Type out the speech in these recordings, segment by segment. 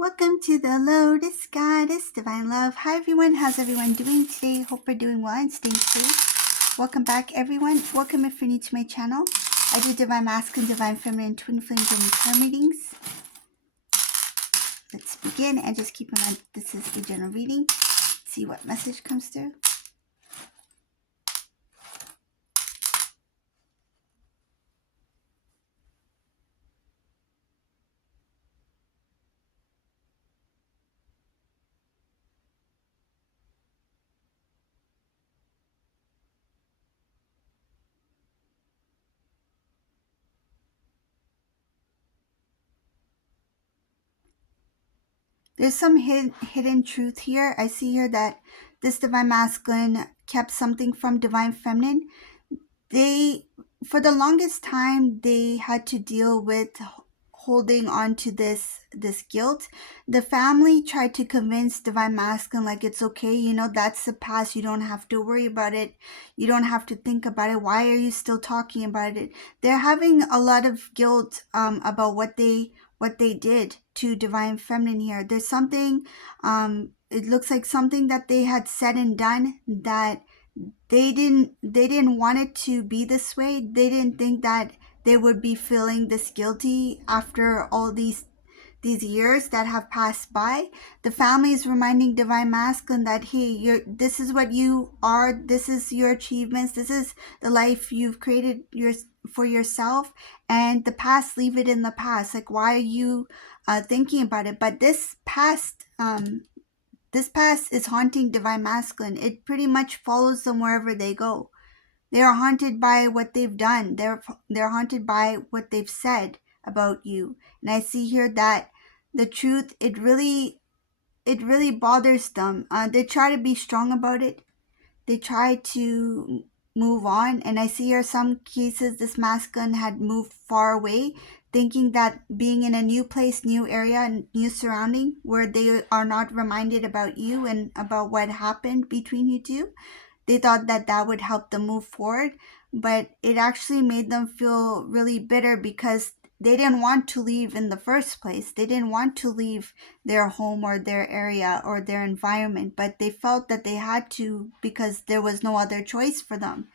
Welcome to the Lotus Goddess Divine Love. Hi everyone, how's everyone doing today? Hope we're doing well and staying safe. Welcome back everyone. Welcome if you're new to my channel. I do Divine Masculine, Divine Feminine, Twin Flames, and Return readings. Let's begin and just keep in mind this is a general reading. Let's see what message comes through. There's some hidden truth here. I see here that this Divine Masculine kept something from Divine Feminine. For the longest time, they had to deal with holding on to this guilt. The family tried to convince Divine Masculine like it's okay, that's the past, you don't have to worry about it, you don't have to think about it, why are you still talking about it? They're having a lot of guilt about what they did to Divine Feminine here. There's something, it looks like something that they had said and done that they didn't want it to be this way. They didn't think that they would be feeling this guilty after all these years that have passed by. The family is reminding Divine Masculine that, hey, this is what you are, this is your achievements, this is the life you've created for yourself, and the past, leave it in the past. Like, why are you thinking about it? But this past is haunting Divine Masculine. It pretty much follows them wherever they go. They are haunted by what they've done. They're haunted by what they've said about you. And I see here that the truth, it really bothers them. They try to be strong about it. They try to move on. And I see here some cases this masculine had moved far away, thinking that being in a new place, new area, and new surrounding where they are not reminded about you and about what happened between you two, they thought that that would help them move forward. But it actually made them feel really bitter because they didn't want to leave in the first place. They didn't want to leave their home or their area or their environment, but they felt that they had to because there was no other choice for them.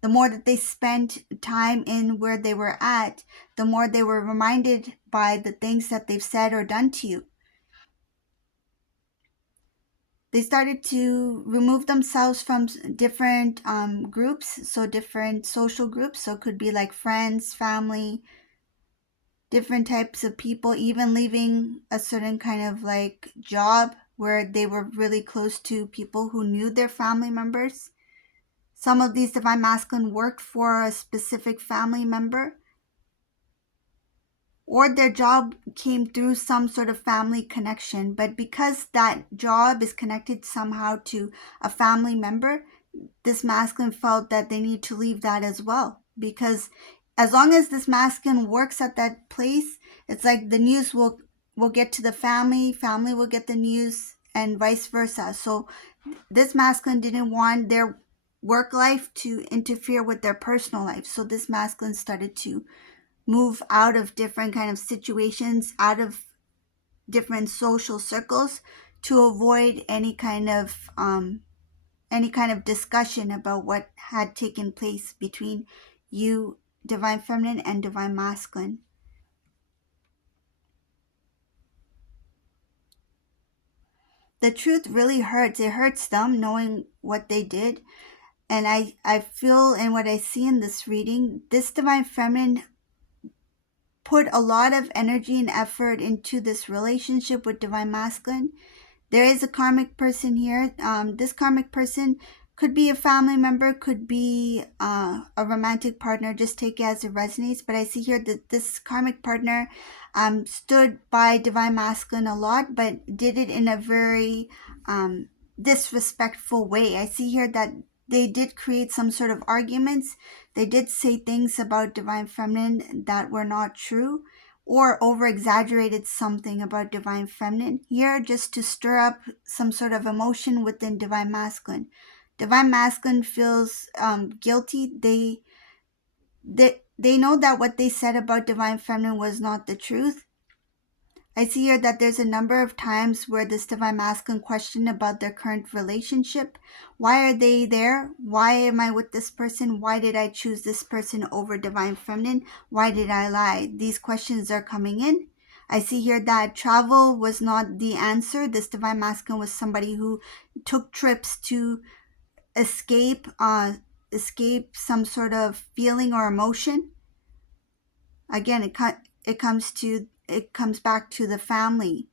The more that they spent time in where they were at, the more they were reminded by the things that they've said or done to you. They started to remove themselves from different groups, so different social groups. So it could be like friends, family, different types of people, even leaving a certain kind of like job where they were really close to people who knew their family members. Some of these Divine Masculine worked for a specific family member, or their job came through some sort of family connection. But because that job is connected somehow to a family member, this masculine felt that they need to leave that as well. Because as long as this masculine works at that place, it's like the news will get to the family will get the news, and vice versa. So this masculine didn't want their work life to interfere with their personal life. So this masculine started to move out of different kind of situations, out of different social circles, to avoid any kind of discussion about what had taken place between you, Divine Feminine, and Divine Masculine. The truth really hurts. It hurts them knowing what they did. And I feel, and what I see in this reading, this Divine Feminine put a lot of energy and effort into this relationship with Divine Masculine. There is a karmic person here. This karmic person could be a family member, could be a romantic partner. Just take it as it resonates. But I see here that this karmic partner stood by Divine Masculine a lot, but did it in a very disrespectful way. I see here that they did create some sort of arguments. They did say things about Divine Feminine that were not true, or over-exaggerated something about Divine Feminine here just to stir up some sort of emotion within Divine Masculine. Divine Masculine feels guilty. They know that what they said about Divine Feminine was not the truth, I see here that there's a number of times where this divine masculine question about their current relationship. Why are they there? Why am I with this person? Why did I choose this person over divine feminine? Why did I lie? These questions are coming in. I see here that travel was not the answer. This divine masculine was somebody who took trips to escape escape some sort of feeling or emotion. Again, it comes back to the family.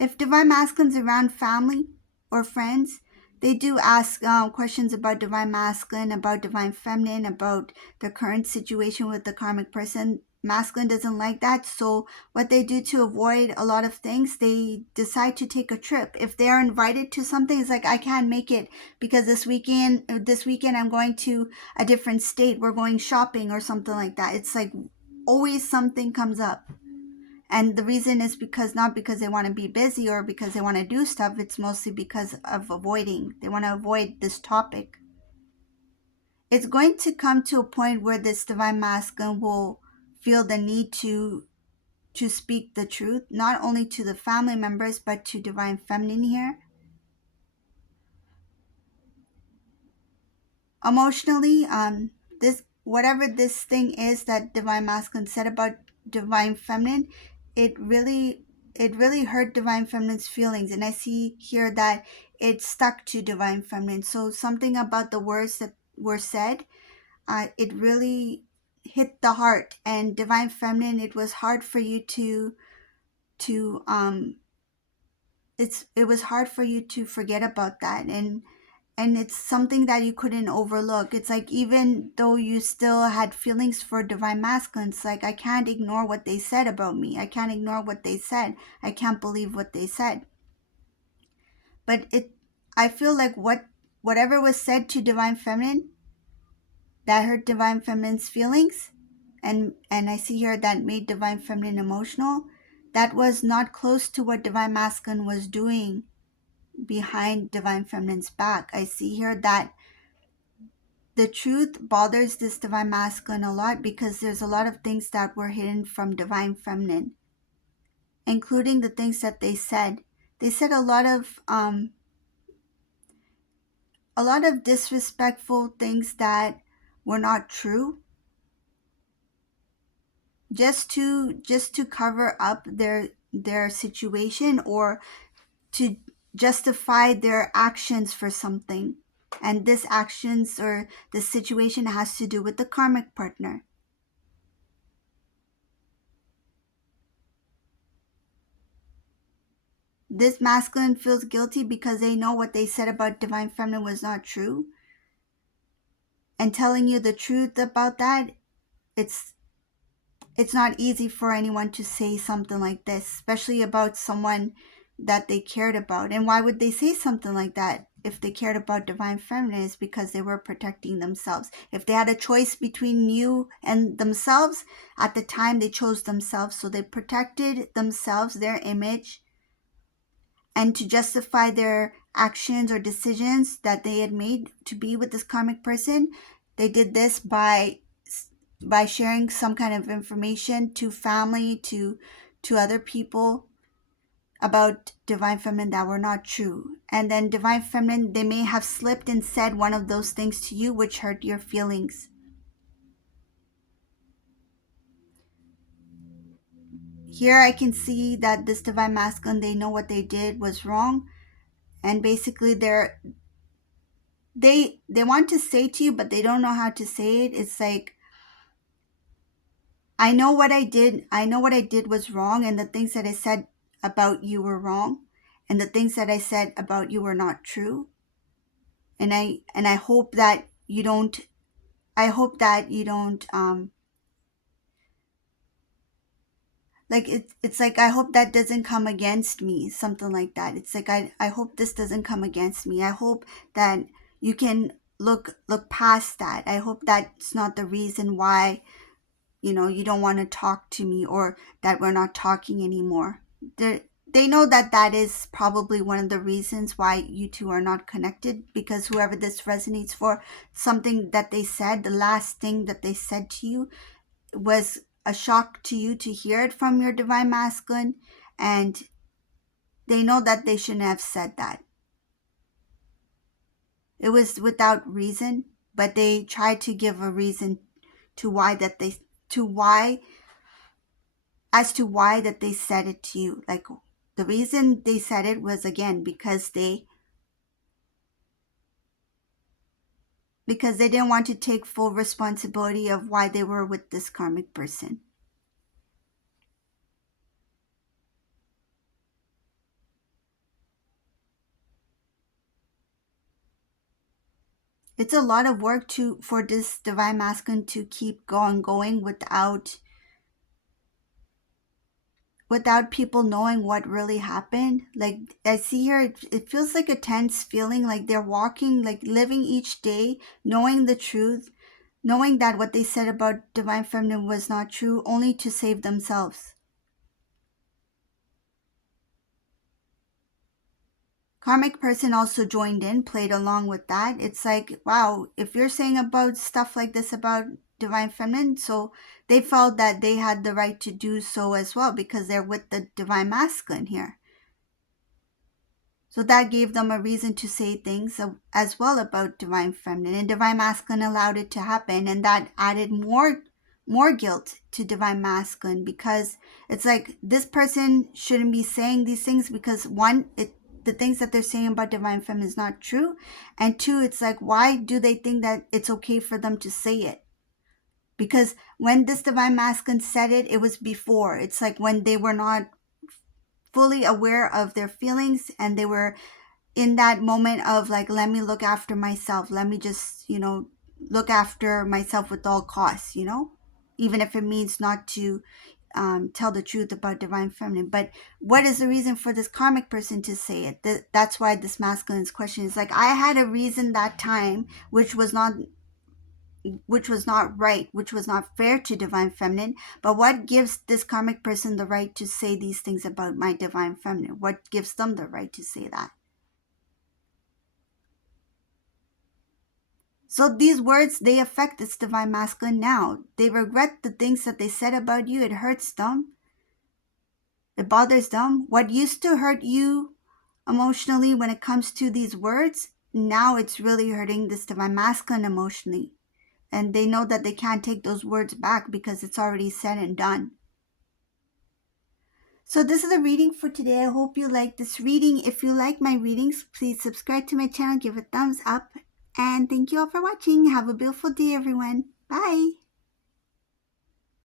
If divine masculine's around family or friends, they do ask questions about divine masculine, about divine feminine, about the current situation with the karmic person. Masculine doesn't like that, so what they do to avoid a lot of things, they decide to take a trip. If they are invited to something, it's like, I can't make it because this weekend I'm going to a different state. We're going shopping or something like that. It's like always something comes up. And the reason is because not because they want to be busy or because they want to do stuff, it's mostly because of avoiding. They want to avoid this topic. It's going to come to a point where this divine masculine will feel the need to speak the truth, not only to the family members, but to divine feminine here. Emotionally, this whatever this thing is that divine masculine said about divine feminine, it really it really hurt divine feminine's feelings, and I see here that it stuck to divine feminine. So something about the words that were said, it really hit the heart, and divine feminine, it was hard for you to it was hard for you to forget about that, and it's something that you couldn't overlook. It's like, even though you still had feelings for divine masculine, it's like, I can't ignore what they said about me. I can't ignore what they said. I can't believe what they said. But I feel like whatever was said to divine feminine, that hurt divine feminine's feelings, and I see here that made divine feminine emotional. That was not close to what divine masculine was doing behind divine feminine's back. I see here that the truth bothers this divine masculine a lot because there's a lot of things that were hidden from divine feminine, including the things that they said. They said a lot of disrespectful things that were not true, just to cover up their situation, or to justify their actions for something. And this actions or this situation has to do with the karmic partner. This masculine feels guilty because they know what they said about divine feminine was not true. And telling you the truth about that, it's it's not easy for anyone to say something like this, especially about someone that they cared about. And why would they say something like that if they cared about divine feminine? Is because they were protecting themselves. If they had a choice between you and themselves, at the time they chose themselves. So they protected themselves, their image, and to justify their actions or decisions that they had made to be with this karmic person. They did this by sharing some kind of information to family, to other people about divine feminine that were not true. And then divine feminine, they may have slipped and said one of those things to you which hurt your feelings. Here I can see that this divine masculine, they know what they did was wrong, and basically they want to say to you, but they don't know how to say it. It's like, I know what I did. I know what I did was wrong, and the things that I said about you were wrong, and the things that I said about you were not true. And I hope that you don't. I hope that you don't. Like it's like, I hope that doesn't come against me. Something like that. It's like, I hope this doesn't come against me. I hope that you can look past that. I hope that's not the reason why you don't want to talk to me, or that we're not talking anymore. They know that that is probably one of the reasons why you two are not connected, because whoever this resonates for, something that they said, the last thing that they said to you was a shock to you to hear it from your divine masculine, and they know that they shouldn't have said that. It was without reason, but they tried to give a reason to why that they to why as to why that they said it to you. Like, the reason they said it was, again, because they didn't want to take full responsibility of why they were with this karmic person. It's a lot of work for this divine masculine to keep going without people knowing what really happened. Like, I see here, it feels like a tense feeling, like they're walking, like living each day, knowing the truth, knowing that what they said about divine feminine was not true, only to save themselves. Karmic person also joined in, played along with that. It's like, wow, if you're saying about stuff like this about divine feminine, so they felt that they had the right to do so as well because they're with the divine masculine here. So that gave them a reason to say things as well about divine feminine, and divine masculine allowed it to happen, and that added more guilt to divine masculine, because it's like, this person shouldn't be saying these things because, one, the things that they're saying about divine feminine is not true, and two, it's like, why do they think that it's okay for them to say it? Because when this divine masculine said it, it was before. It's like when they were not fully aware of their feelings, and they were in that moment of like, let me look after myself, let me just, look after myself with all costs, even if it means not to tell the truth about divine feminine. But what is the reason for this karmic person to say it? That's why this masculine's question is like, I had a reason that time, which was not right, which was not fair to divine feminine. But what gives this karmic person the right to say these things about my divine feminine? What gives them the right to say that? So these words, they affect this divine masculine now. They regret the things that they said about you. It hurts them. It bothers them. What used to hurt you emotionally when it comes to these words, now it's really hurting this divine masculine emotionally. And they know that they can't take those words back because it's already said and done. So this is a reading for today. I hope you like this reading. If you like my readings, please subscribe to my channel, give a thumbs up, and thank you all for watching. Have a beautiful day, everyone. Bye.